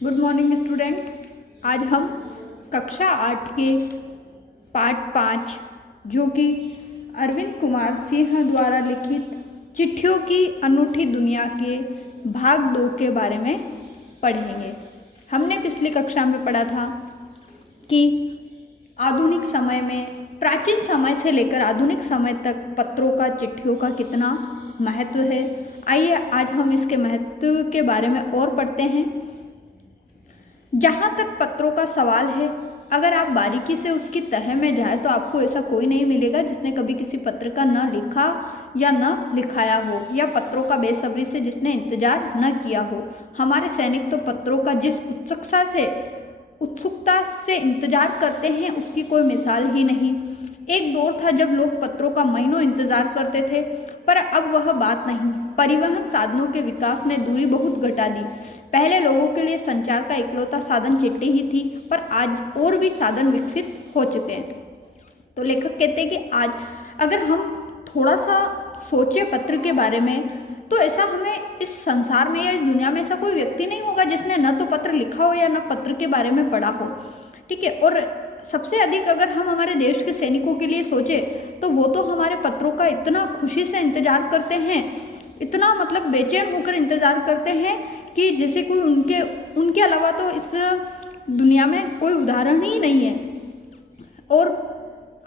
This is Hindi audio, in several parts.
Good morning student. आज हम कक्षा 8 के पाठ 5 जो कि अरविंद कुमार सिंह द्वारा लिखित चिट्ठियों की अनूठी दुनिया के भाग 2 के बारे में पढ़ेंगे। हमने पिछली कक्षा में पढ़ा था कि आधुनिक समय में, प्राचीन समय से लेकर आधुनिक समय तक पत्रों का, चिट्ठियों का कितना महत्व है। आइए आज हम इसके महत्व के बारे में और पढ़ते हैं। जहाँ तक पत्रों का सवाल है, अगर आप बारीकी से उसकी तह में जाए तो आपको ऐसा कोई नहीं मिलेगा जिसने कभी किसी पत्र का न लिखा या न लिखाया हो, या पत्रों का बेसब्री से जिसने इंतजार न किया हो। हमारे सैनिक तो पत्रों का जिस उत्सुकता से इंतजार करते हैं उसकी कोई मिसाल ही नहीं। एक दौर था जब लोग पत्रों का महीनों इंतजार करते थे, पर अब वह बात नहीं। परिवहन साधनों के विकास ने दूरी बहुत घटा दी। पहले लोगों के लिए संचार का इकलौता साधन चिट्ठी ही थी, पर आज और भी साधन विकसित हो चुके हैं। तो लेखक कहते हैं कि आज अगर हम थोड़ा सा सोचे पत्र के बारे में, तो ऐसा हमें इस संसार में या इस दुनिया में ऐसा कोई व्यक्ति नहीं होगा जिसने न तो पत्र लिखा हो या न पत्र के बारे में पढ़ा हो। ठीक है। और सबसे अधिक अगर हम हमारे देश के सैनिकों के लिए सोचे तो वो तो हमारे पत्रों का इतना खुशी से इंतजार करते हैं, इतना मतलब बेचैन होकर इंतजार करते हैं कि जैसे कोई उनके अलावा तो इस दुनिया में कोई उदाहरण ही नहीं है। और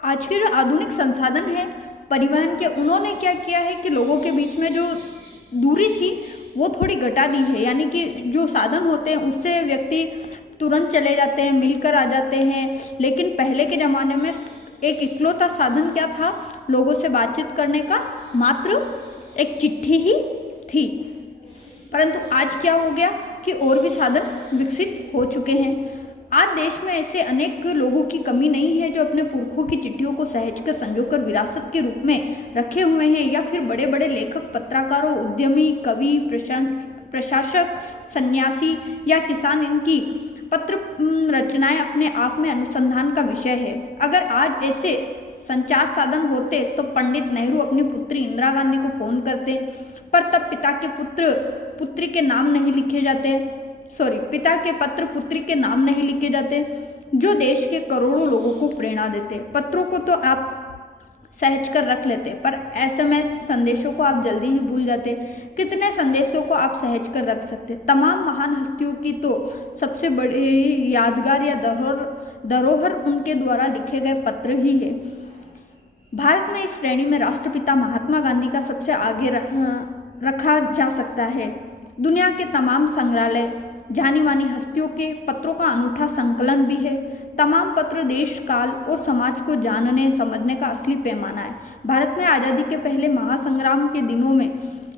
आज के जो आधुनिक संसाधन है परिवहन के, उन्होंने क्या किया है कि लोगों के बीच में जो दूरी थी वो थोड़ी घटा दी है। यानी कि जो साधन होते हैं उससे व्यक्ति तुरंत चले जाते हैं, मिलकर आ जाते हैं। लेकिन पहले के ज़माने में एक इकलौता साधन क्या था लोगों से बातचीत करने का? मात्र एक चिट्ठी ही थी। परंतु आज क्या हो गया कि और भी साधन विकसित हो चुके हैं। आज देश में ऐसे अनेक लोगों की कमी नहीं है जो अपने पुरखों की चिट्ठियों को सहेजकर संजोकर विरासत के रूप में रखे हुए हैं, या फिर बड़े बड़े लेखक, पत्रकारों, उद्यमी, कवि, प्रशासक, सन्यासी या किसान, इनकी पत्र रचनाएं अपने आप में अनुसंधान का विषय है। अगर आज ऐसे संचार साधन होते तो पंडित नेहरू अपनी पुत्री इंदिरा गांधी को फोन करते, पर तब पिता के पुत्री के नाम नहीं लिखे जाते, पिता के पत्र पुत्री के नाम नहीं लिखे जाते, जो देश के करोड़ों लोगों को प्रेरणा देते। पत्रों को तो आप सहज कर रख लेते, पर एसएमएस संदेशों को आप जल्दी ही भूल जाते। कितने संदेशों को आप सहज कर रख सकते? तमाम महान हस्तियों की तो सबसे बड़ी यादगार या धरोहर उनके द्वारा लिखे गए पत्र ही है। भारत में इस श्रेणी में राष्ट्रपिता महात्मा गांधी का सबसे आगे रखा जा सकता है। दुनिया के तमाम संग्रहालय जानी मानी हस्तियों के पत्रों का अनूठा संकलन भी है। तमाम पत्र देश, काल और समाज को जानने समझने का असली पैमाना है। भारत में आज़ादी के पहले महासंग्राम के दिनों में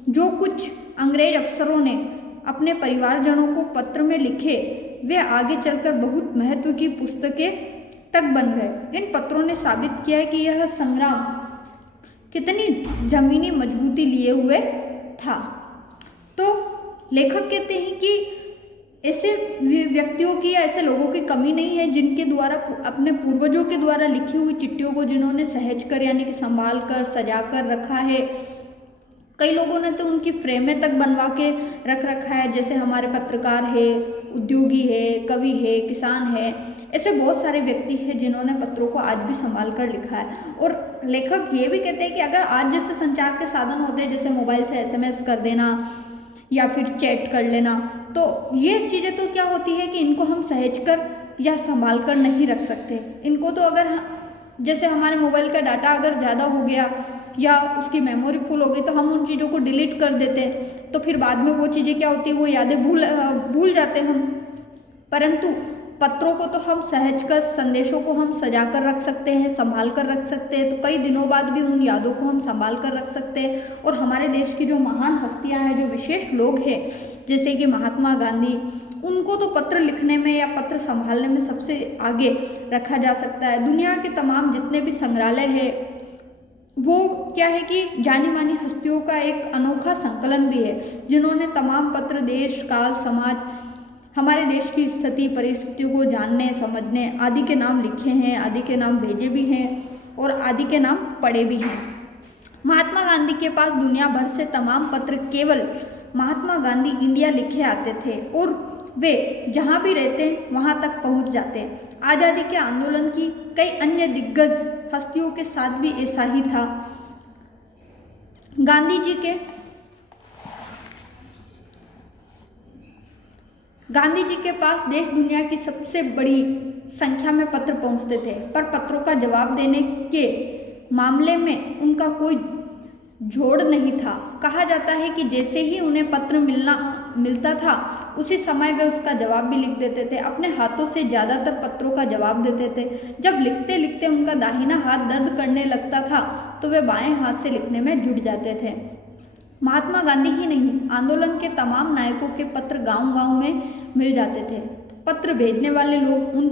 जो कुछ अंग्रेज अफसरों ने अपने परिवारजनों को पत्र में लिखे, वे आगे चलकर बहुत महत्व की पुस्तकें तक बन गए। इन पत्रों ने साबित किया है कि यह संग्राम कितनी जमीनी मजबूती लिए हुए था। तो लेखक कहते हैं कि ऐसे व्यक्तियों की या ऐसे लोगों की कमी नहीं है जिनके द्वारा अपने पूर्वजों के द्वारा लिखी हुई चिट्ठियों को जिन्होंने सहज कर यानी कि संभाल कर, सजा कर रखा है। कई लोगों ने तो उनकी फ्रेमें तक बनवा के रख रखा है, जैसे हमारे पत्रकार है, उद्योगी है, कवि है, किसान है। ऐसे बहुत सारे व्यक्ति हैं जिन्होंने पत्रों को आज भी संभाल कर लिखा है। और लेखक ये भी कहते हैं कि अगर आज जैसे संचार के साधन होते हैं, जैसे मोबाइल से एसएमएस कर देना या फिर चैट कर लेना, तो ये चीज़ें तो क्या होती है कि इनको हम सहज कर या संभाल कर नहीं रख सकते। इनको तो अगर जैसे हमारे मोबाइल का डाटा अगर ज़्यादा हो गया या उसकी मेमोरी फुल हो गई तो हम उन चीज़ों को डिलीट कर देते हैं, तो फिर बाद में वो चीज़ें क्या होती है, वो यादें भूल जाते हैं हम। परंतु पत्रों को तो हम सहज कर, संदेशों को हम सजा कर रख सकते हैं, संभाल कर रख सकते हैं। तो कई दिनों बाद भी उन यादों को हम संभाल कर रख सकते हैं। और हमारे देश की जो महान हस्तियां हैं, जो विशेष लोग हैं, जैसे कि महात्मा गांधी, उनको तो पत्र लिखने में या पत्र संभालने में सबसे आगे रखा जा सकता है। दुनिया के तमाम जितने भी संग्रहालय हैं, वो क्या है कि जानी मानी हस्तियों का एक अनोखा संकलन भी है, जिन्होंने तमाम पत्र देश, काल, समाज, हमारे देश की स्थिति परिस्थितियों को जानने समझने आदि के नाम लिखे हैं, आदि के नाम भेजे भी हैं और आदि के नाम पढ़े भी हैं। महात्मा गांधी के पास दुनिया भर से तमाम पत्र केवल महात्मा गांधी इंडिया लिखे आते थे, और वे जहाँ भी रहते हैं वहाँ तक पहुँच जाते हैं। आज़ादी के आंदोलन की कई अन्य दिग्गज हस्तियों के साथ भी ऐसा ही था। गांधी जी के पास देश दुनिया की सबसे बड़ी संख्या में पत्र पहुंचते थे, पर पत्रों का जवाब देने के मामले में उनका कोई जोड़ नहीं था। कहा जाता है कि जैसे ही उन्हें पत्र मिलता था उसी समय वे उसका जवाब भी लिख देते थे। अपने हाथों से ज़्यादातर पत्रों का जवाब देते थे। जब लिखते लिखते उनका दाहिना हाथ दर्द करने लगता था तो वे बाएं हाथ से लिखने में जुट जाते थे। महात्मा गांधी ही नहीं, आंदोलन के तमाम नायकों के पत्र गांव-गांव में मिल जाते थे। पत्र भेजने वाले लोग उन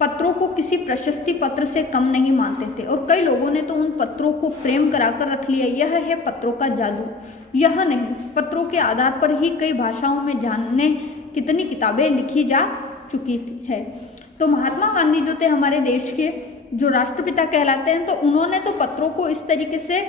पत्रों को किसी प्रशस्ति पत्र से कम नहीं मानते थे और कई लोगों ने तो उन पत्रों को फ्रेम कराकर रख लिया। यह है पत्रों का जादू। यह नहीं, पत्रों के आधार पर ही कई भाषाओं में जाने कितनी किताबें लिखी जा चुकी है। तो महात्मा गांधी जो थे हमारे देश के जो राष्ट्रपिता कहलाते हैं, तो उन्होंने तो पत्रों को इस तरीके से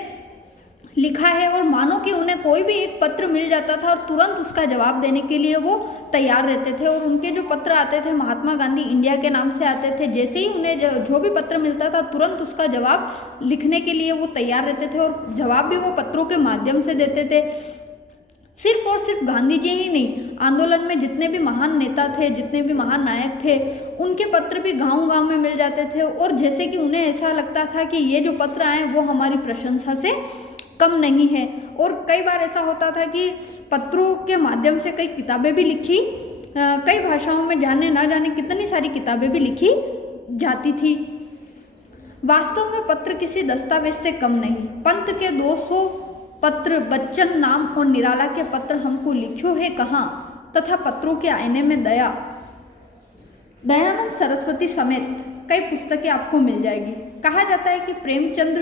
लिखा है और मानो कि उन्हें कोई भी एक पत्र मिल जाता था और तुरंत उसका जवाब देने के लिए वो तैयार रहते थे। और उनके जो पत्र आते थे महात्मा गांधी इंडिया के नाम से आते थे। जैसे ही उन्हें जो भी पत्र मिलता था तुरंत उसका जवाब लिखने के लिए वो तैयार रहते थे और जवाब भी वो पत्रों के माध्यम से देते थे। सिर्फ और सिर्फ गांधी जी ही नहीं, आंदोलन में जितने भी महान नेता थे, जितने भी महान नायक थे, उनके पत्र भी गांव-गांव में मिल जाते थे। और जैसे कि उन्हें ऐसा लगता था कि ये जो पत्र आए वो हमारी प्रशंसा से कम नहीं है। और कई बार ऐसा होता था कि पत्रों के माध्यम से कई किताबें भी लिखी, कई भाषाओं में जाने ना जाने कितनी सारी किताबें भी लिखी जाती थी। वास्तव में पत्र किसी दस्तावेज से कम नहीं। पंत के 200 पत्र, बच्चन नाम और निराला के पत्र हमको लिखो है कहाँ, तथा पत्रों के आईने में दयानंद सरस्वती समेत कई पुस्तकें आपको मिल जाएगी। कहा जाता है कि प्रेमचंद्र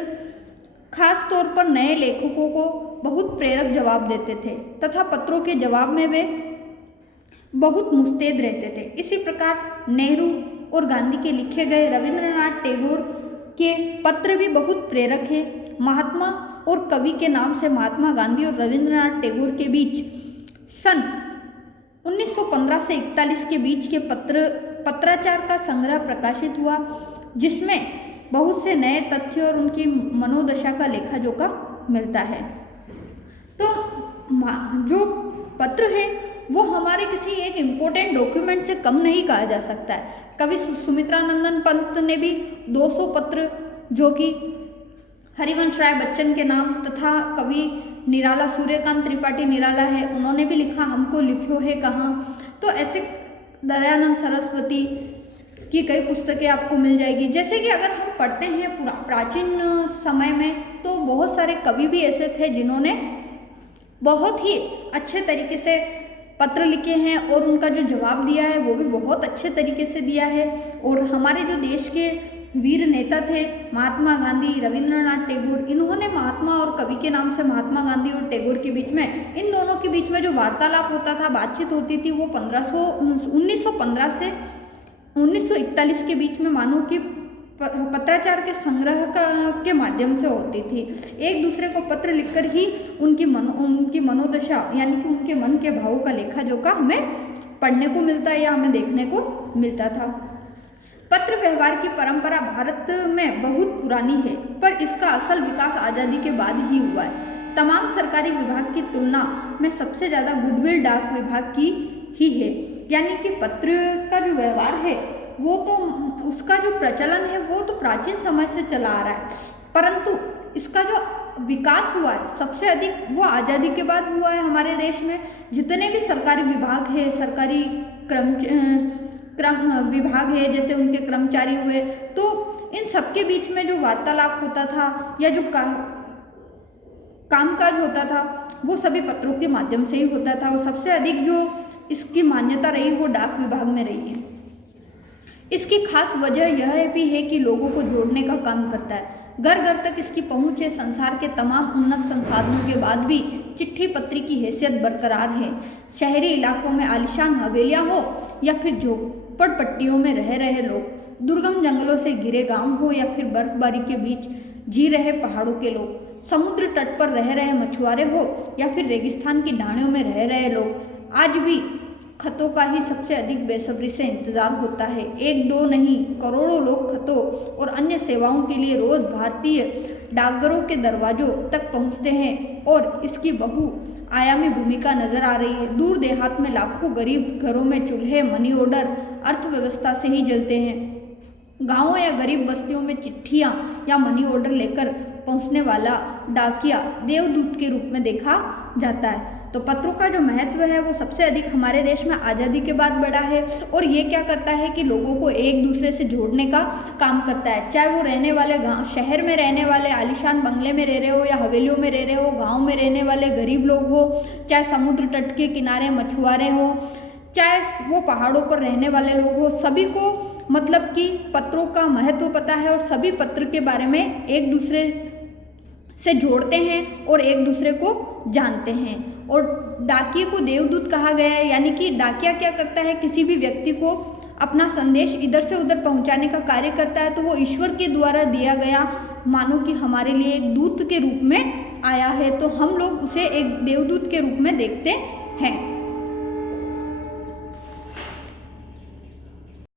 खास तौर पर नए लेखकों को बहुत प्रेरक जवाब देते थे तथा पत्रों के जवाब में वे बहुत मुस्तैद रहते थे। इसी प्रकार नेहरू और गांधी के लिखे गए रविंद्रनाथ टैगोर के पत्र भी बहुत प्रेरक हैं। महात्मा और कवि के नाम से महात्मा गांधी और रविंद्रनाथ टैगोर के बीच सन 1915 से 41 के बीच के पत्राचार का संग्रह प्रकाशित हुआ, जिसमें बहुत से नए तथ्य और उनकी मनोदशा का लेखा जोखा मिलता है। तो जो पत्र है वो हमारे किसी एक इम्पोर्टेंट डॉक्यूमेंट से कम नहीं कहा जा सकता है। कवि सुमित्रानंदन पंत ने भी 200 पत्र, जो कि हरिवंश राय बच्चन के नाम, तथा कवि निराला सूर्यकांत त्रिपाठी निराला है, उन्होंने भी लिखा हमको लिखो है कहाँ। तो ऐसे दयानंद सरस्वती की कई पुस्तकें आपको मिल जाएगी। जैसे कि अगर हम पढ़ते हैं प्राचीन समय में, तो बहुत सारे कवि भी ऐसे थे जिन्होंने बहुत ही अच्छे तरीके से पत्र लिखे हैं और उनका जो जवाब दिया है वो भी बहुत अच्छे तरीके से दिया है। और हमारे जो देश के वीर नेता थे महात्मा गांधी, रविंद्रनाथ टैगोर, इन्होंने महात्मा और कवि के नाम से महात्मा गांधी और टैगोर के बीच में, इन दोनों के बीच में जो वार्तालाप होता था, बातचीत होती थी, वो 1915 से 1941 के बीच में मानो कि पत्राचार के संग्रह के माध्यम से होती थी। एक दूसरे को पत्र लिखकर ही उनकी मनोदशा यानी कि उनके मन के भावों का लेखा जोखा हमें पढ़ने को मिलता है या हमें देखने को मिलता था। पत्र व्यवहार की परंपरा भारत में बहुत पुरानी है, पर इसका असल विकास आज़ादी के बाद ही हुआ है। तमाम सरकारी विभाग की तुलना में सबसे ज़्यादा गुडविल डाक विभाग की ही है। यानी कि पत्र का जो व्यवहार है वो तो, उसका जो प्रचलन है वो तो प्राचीन समय से चला आ रहा है, परंतु इसका जो विकास हुआ है सबसे अधिक वो आज़ादी के बाद हुआ है। हमारे देश में जितने भी सरकारी विभाग है, सरकारी विभाग है, जैसे उनके कर्मचारी हुए, तो इन सबके बीच में जो वार्तालाप होता था या जो कामकाज होता था वो सभी पत्रों के माध्यम से ही होता था। और सबसे अधिक जो इसकी मान्यता रही वो डाक विभाग में रही है। इसकी खास वजह यह भी है कि लोगों को जोड़ने का काम करता है। घर घर तक इसकी पहुँच है। संसार के तमाम उन्नत संसाधनों के बाद भी चिट्ठी पत्री की हैसियत बरकरार है। शहरी इलाकों में आलीशान हवेलियाँ हो या फिर झोपड़पट्टियों में रह रहे लोग, दुर्गम जंगलों से घिरे गांव हो या फिर बर्फबारी के बीच जी रहे पहाड़ों के लोग, समुद्र तट पर रह रहे मछुआरे हो या फिर रेगिस्तान की ढाणियों में रह रहे लोग, आज भी खतों का ही सबसे अधिक बेसब्री से इंतजार होता है। एक दो नहीं, करोड़ों लोग खतों और अन्य सेवाओं के लिए रोज भारतीय डाकघरों के दरवाजों तक पहुंचते हैं और इसकी बहुआयामी भूमिका नजर आ रही है। दूर देहात में लाखों गरीब घरों में चूल्हे मनी ऑर्डर अर्थव्यवस्था से ही जलते हैं। गांवों या गरीब बस्तियों में चिट्ठियां या मनी ऑर्डर लेकर पहुंचने वाला डाकिया देवदूत के रूप में देखा जाता है। तो पत्रों का जो महत्व है वो सबसे अधिक हमारे देश में आज़ादी के बाद बढ़ा है और ये क्या करता है कि लोगों को एक दूसरे से जोड़ने का काम करता है। चाहे वो रहने वाले गाँव शहर में रहने वाले आलीशान बंगले में रह रहे हो या हवेलियों में रह रहे हो, गाँव में रहने वाले गरीब लोग हो, चाहे समुद्र तट के किनारे मछुआरे हो, चाहे वो पहाड़ों पर रहने वाले लोग हो, सभी को मतलब कि पत्रों का महत्व पता है और सभी पत्र के बारे में एक दूसरे से जोड़ते हैं और एक दूसरे को जानते हैं। और डाकिये को देवदूत कहा गया है, यानी कि डाकिया क्या करता है, किसी भी व्यक्ति को अपना संदेश इधर से उधर पहुंचाने का कार्य करता है। तो वो ईश्वर के द्वारा दिया गया मानो कि हमारे लिए एक दूत के रूप में आया है, तो हम लोग उसे एक देवदूत के रूप में देखते हैं।